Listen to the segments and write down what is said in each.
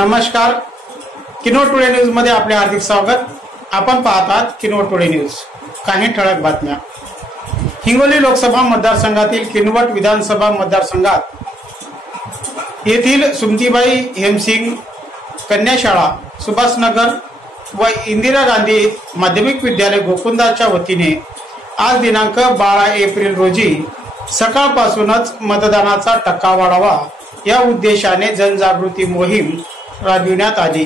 नमस्कार. किनो टुडे न्यूजमध्ये आपले हार्दिक स्वागत. आपण पाहतात किनो टुडे न्यूज. काही ठळक बातम्या. हिंगोली लोकसभा मतदारसंघातील किनवट विधानसभा मतदारसंघात येथील सुमतीबाई हेमसिंग कन्याशाळा सुभाषनगर व इंदिरा गांधी माध्यमिक विद्यालय गोकुंदाच्या वतीने आज दिनांक बारा एप्रिल रोजी सकाळपासूनच मतदानाचा टक्का वाढावा या उद्देशाने जनजागृती मोहीम राबविण्यात आली.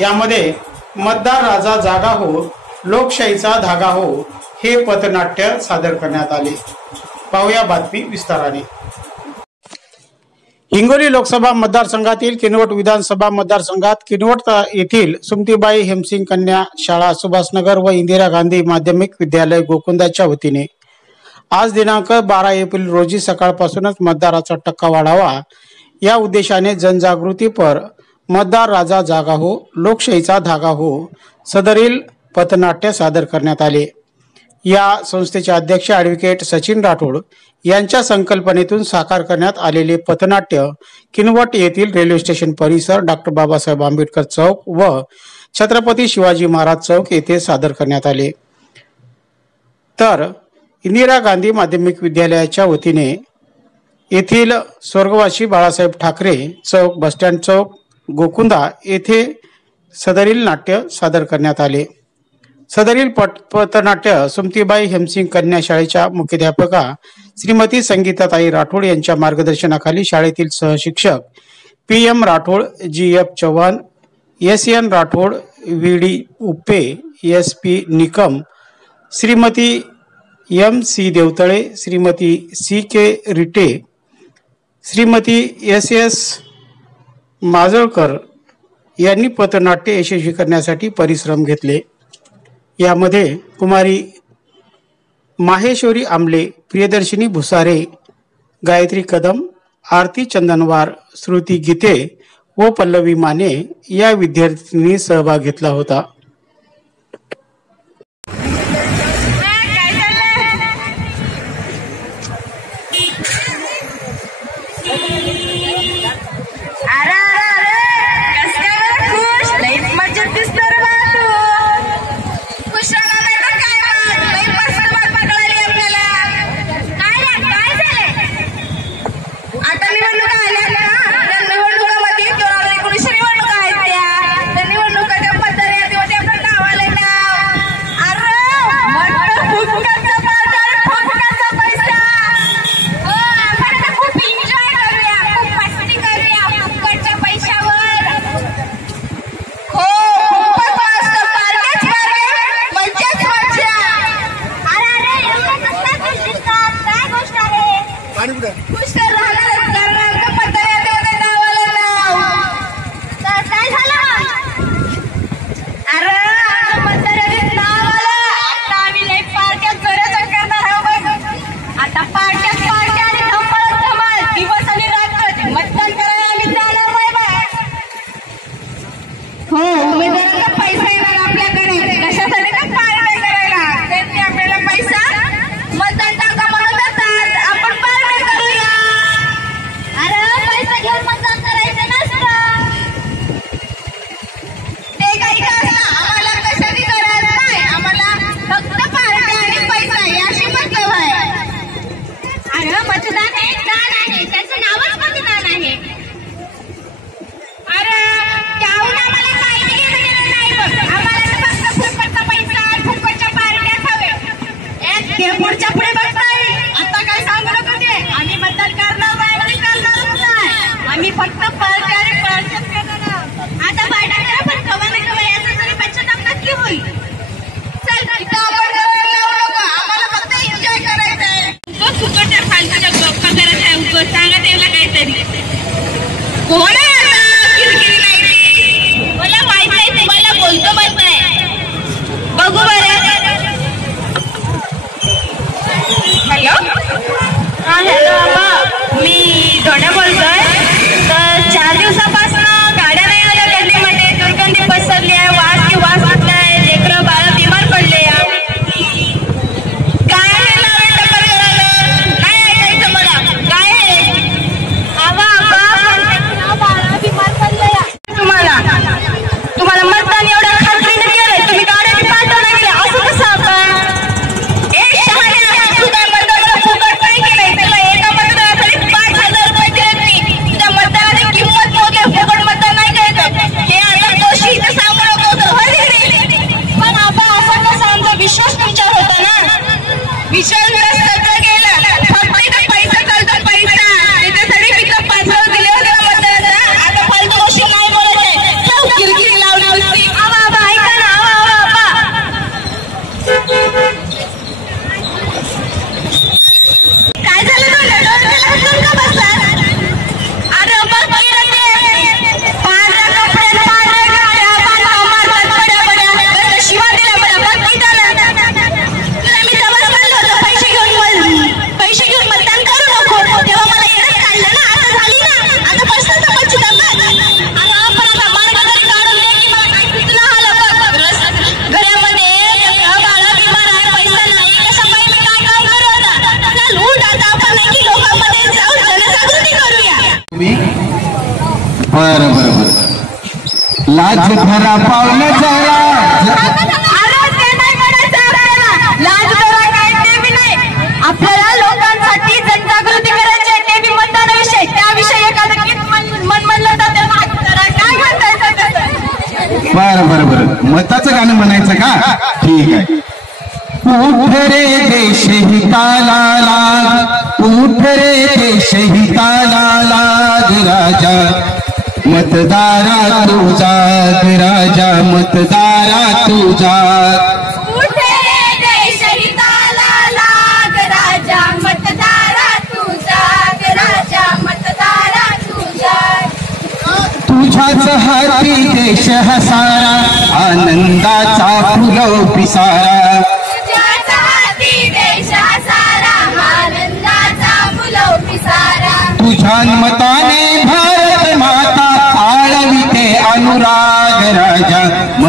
यामध्ये मतदार राजा जागा हो लोकशाहीचा धागा हो हे पथनाट्य सादर करण्यात आले. पाहूया बातमी विस्ताराने. हिंगोली लोकसभा मतदारसंघातील किनवट विधानसभा मतदारसंघात किनवट येथील सुमतीबाई हेमसिंग कन्या शाळा सुभाषनगर व इंदिरा गांधी माध्यमिक विद्यालय गोकुंदाच्या वतीने. आज दिनांक बारा एप्रिल रोजी सकाळपासूनच मतदाराचा टक्का वाढावा या उद्देशाने जनजागृतीपर मतदार राजा जागा हो लोकशाहीचा धागा हो सदरील पथनाट्य सादर करण्यात आले. या संस्थेचे अध्यक्ष ॲडव्होकेट सचिन राठोड यांच्या संकल्पनेतून साकार करण्यात आलेले पथनाट्य किनवट येथील रेल्वे स्टेशन परिसर डॉक्टर बाबासाहेब आंबेडकर चौक व छत्रपती शिवाजी महाराज चौक येथे सादर करण्यात आले. तर इंदिरा गांधी माध्यमिक विद्यालयाच्या वतीने येथील स्वर्गवासी बाळासाहेब ठाकरे चौक बसस्टँड चौक गोकुंदा येथे सदरील नाट्य सादर करण्यात आले. सदरील पट पथनाट्य सुमतीबाई हेमसिंग कन्या शाळेच्या मुख्याध्यापका श्रीमती संगीताताई राठोड यांच्या मार्गदर्शनाखाली शाळेतील सहशिक्षक P M Rathod G F Chavan S N Rathod V D Uppe S P Nikam Shrimati M C Devtale Shrimati C K Rite Shrimati S S Majalkar यांनी पथनाट्य यशस्वी करण्यासाठी परिश्रम घेतले. यामध्ये कुमारी माहेश्वरी आमले प्रियदर्शिनी भुसारे गायत्री कदम आरती चंदनवार श्रुती गीते व पल्लवी माने या विद्यार्थिनी सहभाग घेतला होता. बर बर बर. लाज ते नाही म्हणायचं आपल्याला. लोकांसाठी जनजागृती करायची आहे ते बी मतदानाविषयी. त्याविषयी एखादं गीत म्हणलं. काय म्हणताय त्याचं? बर बर बर. मताचं गाणं म्हणायचं का? ठीक आहे. उठ रे देश हिताला लाग उठ रे देश हिताला लाग राजा. मतदारा तुझा राजा मतदारा तुझा तुझ्याच हाती देश हसारा आनंदाचा फुलो पिसारा. तुझ्या मताने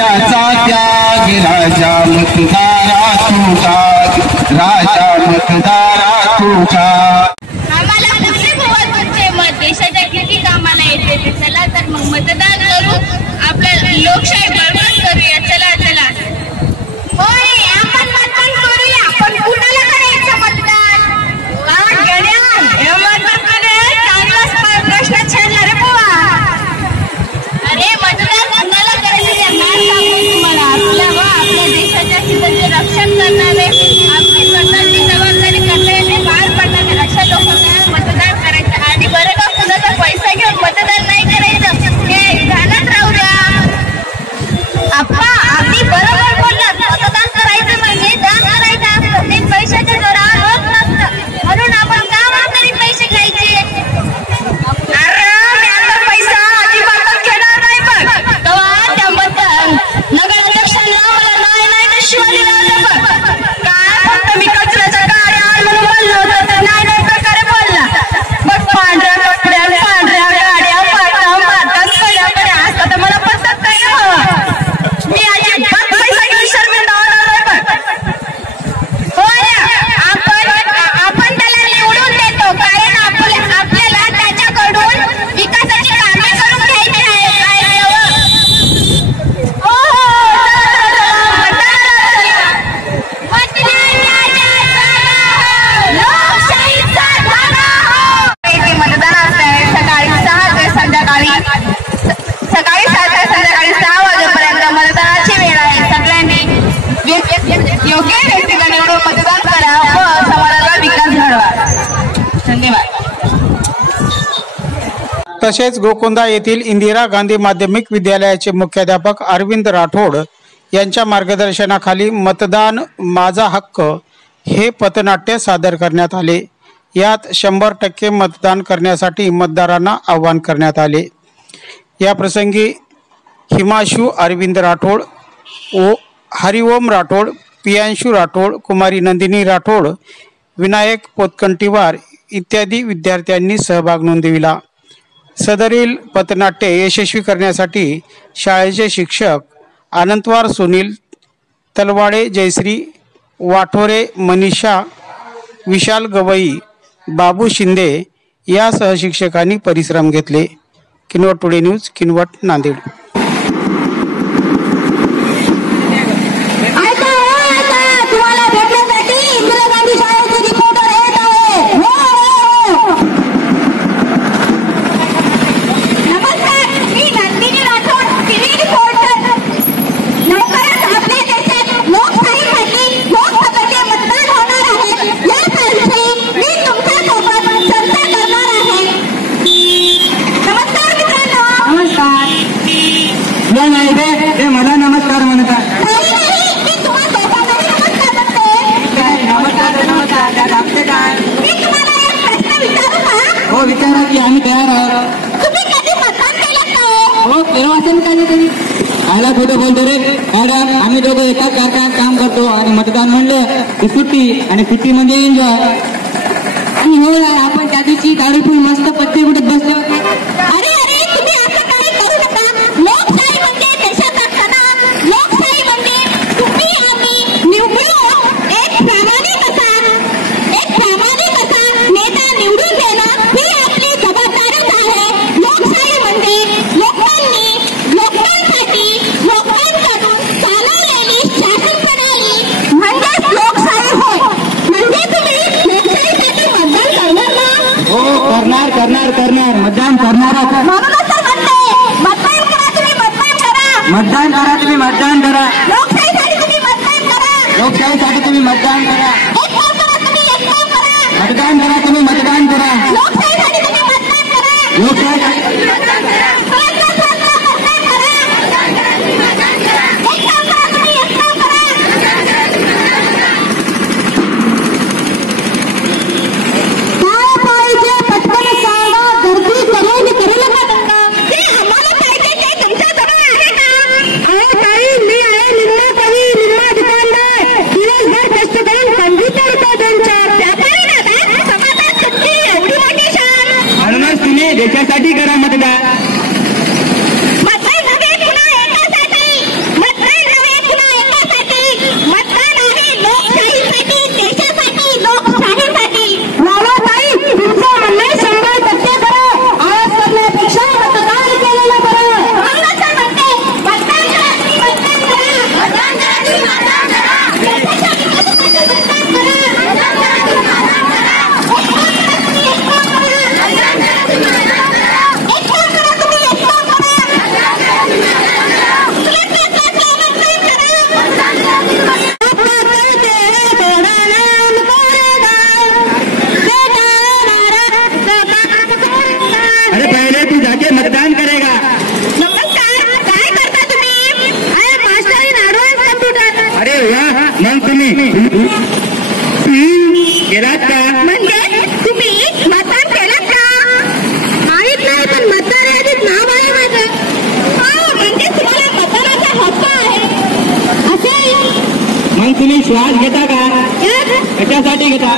नाही त्याग राजा मतदारा तू राजा मतदारा तू आम्हाला कुठे तुमचे मत देशाच्या किती कामाला येते ते चला तर मग मतदान करू. आपल्या लोकशाही बळकट करूया. चला चला. होय. धन्यवाद. तसेच गोकुंदा येथील इंदिरा गांधी माध्यमिक विद्यालयाचे मुख्याध्यापक अरविंद राठोड यांच्या मार्गदर्शनाखाली मतदान माझा हक्क हे पथनाट्य सादर करण्यात आले. यात शंभर टक्के मतदान करण्यासाठी मतदारांना आवाहन करण्यात आले. या प्रसंगी हिमाशू अरविंद राठोड ओ हरिओम राठोड पियांशू राठोड कुमारी नंदिनी राठोड विनायक पोतकंटीवार इत्यादी विद्यार्थ्यांनी सहभाग नोंदविला. सदरील पथनाट्य यशस्वी करण्यासाठी शाळेचे शिक्षक आनंदवार सुनील तलवाडे जयश्री वाठोरे मनीषा विशाल गवई बाबू शिंदे या सहशिक्षकांनी परिश्रम घेतले. Kinwat today news Kinwat Nanded. विचारा की आम्ही तयार आहोत. तुम्ही कधी मतदान हो? हो, निर्वाचन आयला खोटं बोलतो रे. मॅडम आम्ही दोघं एकाच कारखान्यात काम करतो आणि मतदान म्हणलं की सुट्टी आणि सुट्टी म्हणजे एन्जॉय. आणि हो आपण त्या दिवशी दारू पिऊन मस्त पत्ते कुठे बसले. होते Gandhara श्वास घेता का? कशासाठी घेता?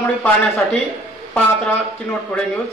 घडामोडी पाहण्यासाठी पाहत राहा किनोट पुढे न्यूज